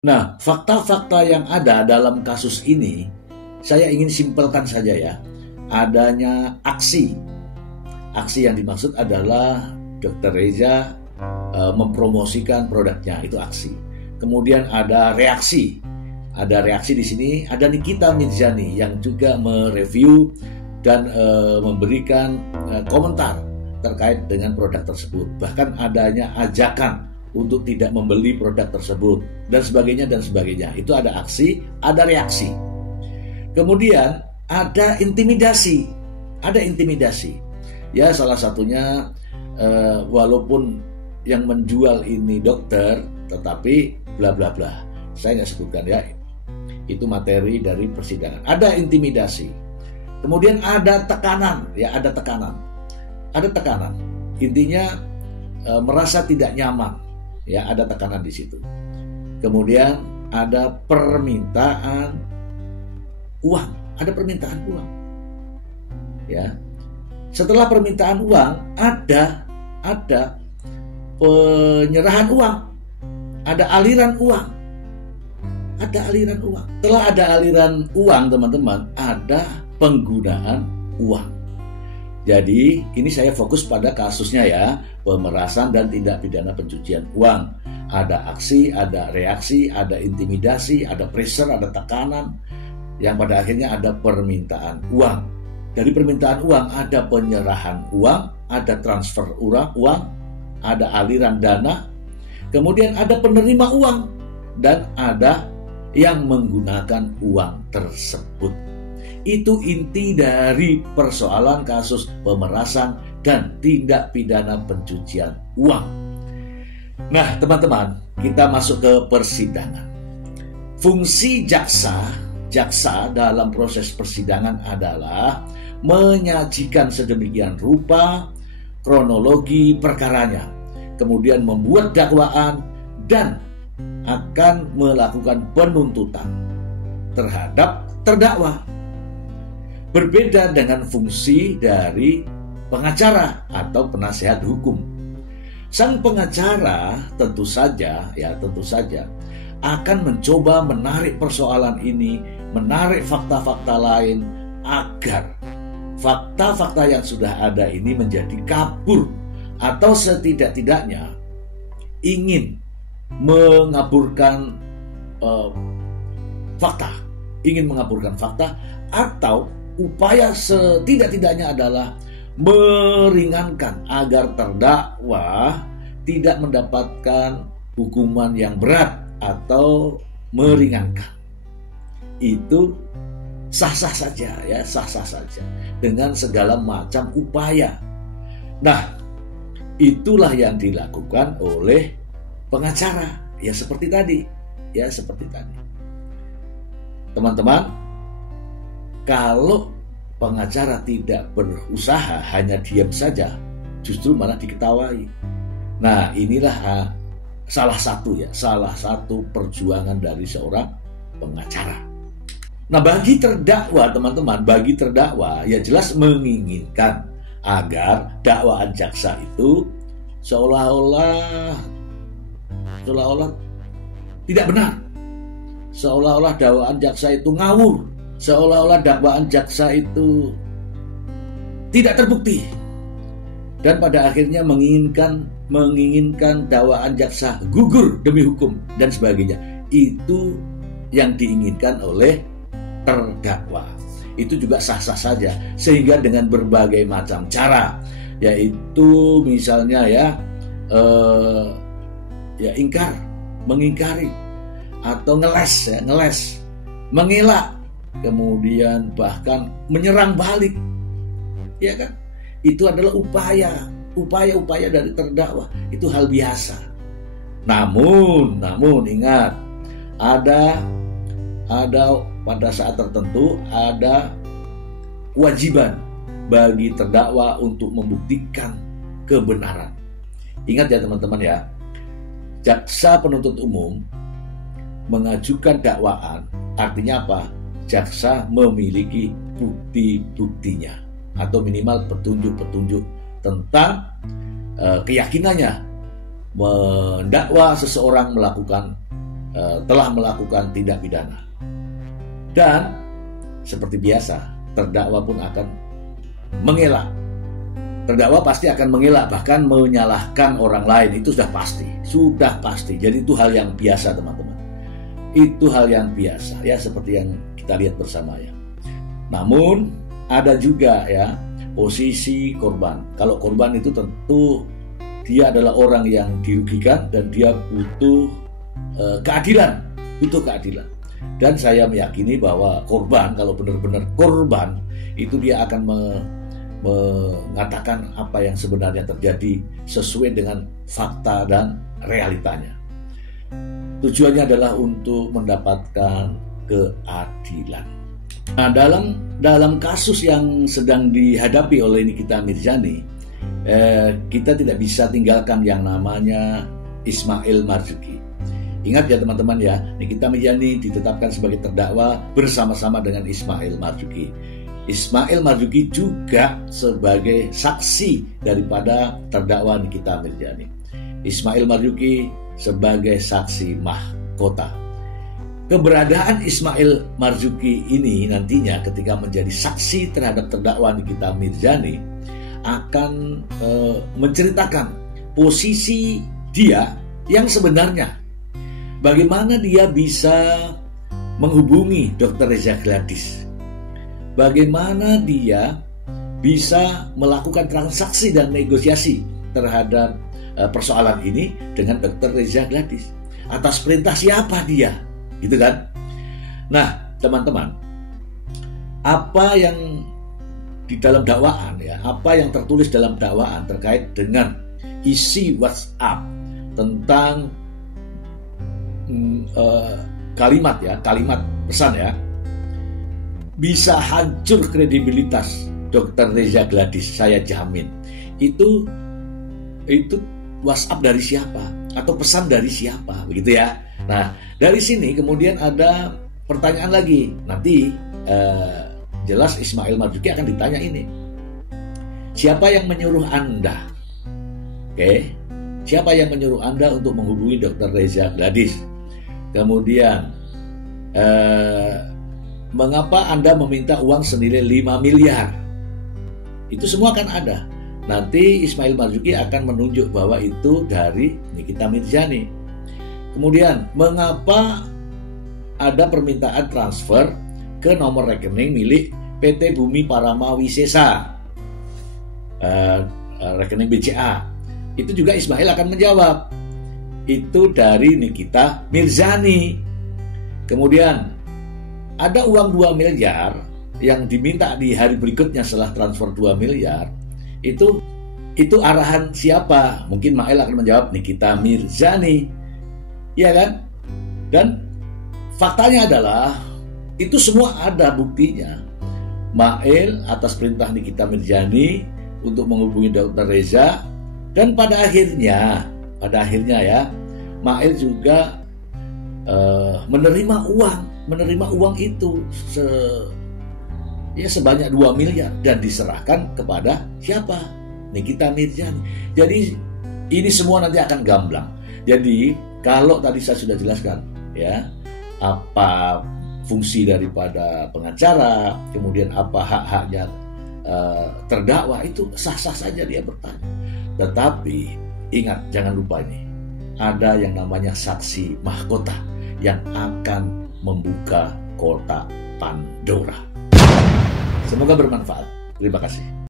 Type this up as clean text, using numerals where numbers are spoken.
Nah, fakta-fakta yang ada dalam kasus ini, saya ingin simpelkan saja ya. Adanya aksi. Aksi yang dimaksud adalah Dr. Reza mempromosikan produknya, itu aksi. Kemudian ada reaksi. Ada reaksi di sini, ada Nikita Mirzani yang juga mereview dan memberikan komentar terkait dengan produk tersebut. Bahkan adanya ajakan untuk tidak membeli produk tersebut dan sebagainya dan sebagainya. Itu ada aksi, ada reaksi. Kemudian ada intimidasi. Ada intimidasi. Ya, salah satunya walaupun yang menjual ini dokter, tetapi bla bla bla. Saya nggak sebutkan ya. Itu materi dari persidangan. Ada intimidasi. Kemudian ada tekanan, ya ada tekanan. Ada tekanan. Intinya merasa tidak nyaman, ya ada tekanan di situ. Kemudian ada permintaan uang, ada permintaan uang. Ya. Setelah permintaan uang ada penyerahan uang. Ada aliran uang. Ada aliran uang. Setelah ada aliran uang, teman-teman, ada penggunaan uang. Jadi, ini saya fokus pada kasusnya ya, pemerasan dan tindak pidana pencucian uang. Ada aksi, ada reaksi, ada intimidasi, ada pressure, ada tekanan, yang pada akhirnya ada permintaan uang. Dari permintaan uang ada penyerahan uang, ada transfer uang, ada aliran dana, kemudian ada penerima uang, dan ada yang menggunakan uang tersebut. Itu inti dari persoalan kasus pemerasan dan tindak pidana pencucian uang. Nah, teman-teman, kita masuk ke persidangan. Fungsi jaksa dalam proses persidangan adalah menyajikan sedemikian rupa kronologi perkaranya, kemudian membuat dakwaan dan akan melakukan penuntutan terhadap terdakwa. Berbeda dengan fungsi dari pengacara atau penasehat hukum. Sang pengacara tentu saja akan mencoba menarik persoalan ini, menarik fakta-fakta lain agar fakta-fakta yang sudah ada ini menjadi kabur atau setidak-tidaknya ingin mengaburkan fakta, atau upaya setidak-tidaknya adalah meringankan agar terdakwa tidak mendapatkan hukuman yang berat atau meringankan. Itu sah-sah saja ya, sah-sah saja dengan segala macam upaya. Nah, itulah yang dilakukan oleh pengacara, ya seperti tadi. Teman-teman, kalau pengacara tidak berusaha, hanya diam saja, justru malah diketawai. Nah, inilah salah satu perjuangan dari seorang pengacara. Nah, bagi terdakwa, teman-teman, ya jelas menginginkan agar dakwaan jaksa itu seolah-olah tidak benar, seolah-olah dakwaan jaksa itu ngawur, seolah-olah dakwaan jaksa itu tidak terbukti, dan pada akhirnya menginginkan dakwaan jaksa gugur demi hukum dan sebagainya. Itu yang diinginkan oleh terdakwa. Itu juga sah-sah saja, sehingga dengan berbagai macam cara, yaitu misalnya mengingkari atau ngeles, mengelak, kemudian bahkan menyerang balik, ya kan? Itu adalah upaya dari terdakwa. Itu hal biasa. Namun ingat, ada pada saat tertentu ada kewajiban bagi terdakwa untuk membuktikan kebenaran. Ingat ya teman-teman ya, jaksa penuntut umum mengajukan dakwaan, artinya apa? Jaksa memiliki bukti-buktinya atau minimal petunjuk-petunjuk tentang keyakinannya mendakwa seseorang melakukan telah melakukan tindak pidana. Dan seperti biasa, terdakwa pun akan mengelak. Terdakwa pasti akan mengelak, bahkan menyalahkan orang lain. Itu sudah pasti. Jadi itu hal yang biasa, teman-teman. Itu hal yang biasa, ya, seperti yang kita lihat bersama, ya. Namun ada juga, ya, posisi korban. Kalau korban itu tentu dia adalah orang yang dirugikan dan dia butuh keadilan. Dan saya meyakini bahwa korban, kalau benar-benar korban, itu dia akan mengatakan apa yang sebenarnya terjadi sesuai dengan fakta dan realitanya. Tujuannya adalah untuk mendapatkan keadilan. Nah, dalam kasus yang sedang dihadapi oleh Nikita Mirzani, kita tidak bisa tinggalkan yang namanya Ismail Marzuki. Ingat ya teman-teman, ya, Nikita Mirzani ditetapkan sebagai terdakwa bersama-sama dengan Ismail Marzuki. Ismail Marzuki juga sebagai saksi daripada terdakwa Nikita Mirzani. Ismail Marzuki sebagai saksi mahkota. Keberadaan Ismail Marzuki ini nantinya ketika menjadi saksi terhadap terdakwa Nikita Mirzani akan menceritakan posisi dia yang sebenarnya. Bagaimana dia bisa menghubungi Dr. Reza Gladys? Bagaimana dia bisa melakukan transaksi dan negosiasi terhadap persoalan ini dengan Dr. Reza Gladys? Atas perintah siapa dia? Gitu kan? Nah, teman-teman, apa yang di dalam dakwaan, ya, apa yang tertulis dalam dakwaan terkait dengan isi WhatsApp tentang kalimat pesan, ya, bisa hancur kredibilitas Dr. Reza Gladys, saya jamin. Itu WhatsApp dari siapa atau pesan dari siapa, begitu ya. Nah, dari sini kemudian ada pertanyaan lagi. Nanti jelas Ismail Marzuki akan ditanya ini. Siapa yang menyuruh Anda? Oke. Siapa yang menyuruh Anda untuk menghubungi Dr. Reza Gladys? Kemudian mengapa Anda meminta uang senilai 5 miliar? Itu semua akan ada. Nanti Ismail Marzuki akan menunjuk bahwa itu dari Nikita Mirzani. Kemudian mengapa ada permintaan transfer ke nomor rekening milik PT Bumi Parama Wisesa, rekening BCA? Itu juga Ismail akan menjawab, itu dari Nikita Mirzani. Kemudian ada uang 2 miliar yang diminta di hari berikutnya setelah transfer 2 miliar. Itu arahan siapa? Mungkin Mail akan menjawab Nikita Mirzani. Ya kan? Dan faktanya adalah itu semua ada buktinya. Mail atas perintah Nikita Mirzani untuk menghubungi Dr. Reza, dan pada akhirnya ya, Mail juga menerima uang itu sebanyak 2 miliar dan diserahkan kepada siapa? Nikita Mirzani. Jadi ini semua nanti akan gamblang. Jadi kalau tadi saya sudah jelaskan, ya, apa fungsi daripada pengacara, kemudian apa hak-haknya terdakwa, itu sah-sah saja dia bertanya. Tetapi ingat, jangan lupa ini, ada yang namanya saksi mahkota yang akan membuka kotak Pandora. Semoga bermanfaat. Terima kasih.